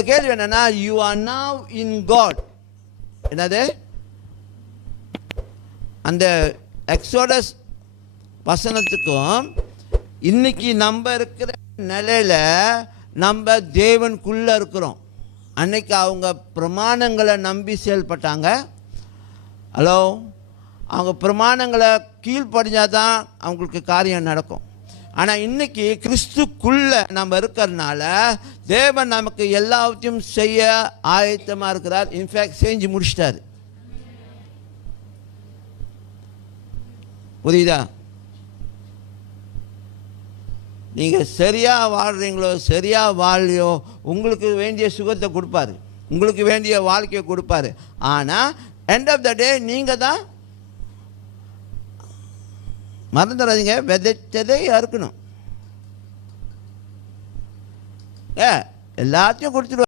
என்னோட கேள்வி என்னன்னா you are now in God என்னது? அந்த எக்ஸோடஸ் வசனத்துக்கும் இன்னைக்கு நம்ம இருக்கிற நிலையில் நம்ம தேவனுக்குள்ளே இருக்கிறோம். அன்னைக்கு அவங்க பிரமாணங்களை நம்பி செயல்பட்டாங்க. ஹலோ? அவங்க பிரமாணங்களை கீழ்ப்படிஞ்சாதான் அவங்களுக்கு காரியம் நடக்கும். ஆனால் இன்னைக்கு கிறிஸ்துக்குள்ள நம்ம இருக்கிறதுனால தேவன் நமக்கு எல்லாவற்றையும் செய்ய ஆயத்தமாக இருக்கிறார். இன்ஃபேக்ட் செஞ்சு முடிச்சிட்டாரு. புரியுதா? நீங்கள் சரியாக வாழ்கிறீங்களோ சரியாக வாழலையோ உங்களுக்கு வேண்டிய சுகத்தை கொடுப்பாரு. உங்களுக்கு வேண்டிய வாழ்க்கையை கொடுப்பாரு. ஆனால் எண்ட் ஆஃப் த டே நீங்கள் தான் மறந்துடாதீங்க. விதைச்சதே அறுக்கணும். ஏ எல்லாத்தையும் கொடுத்துட்டு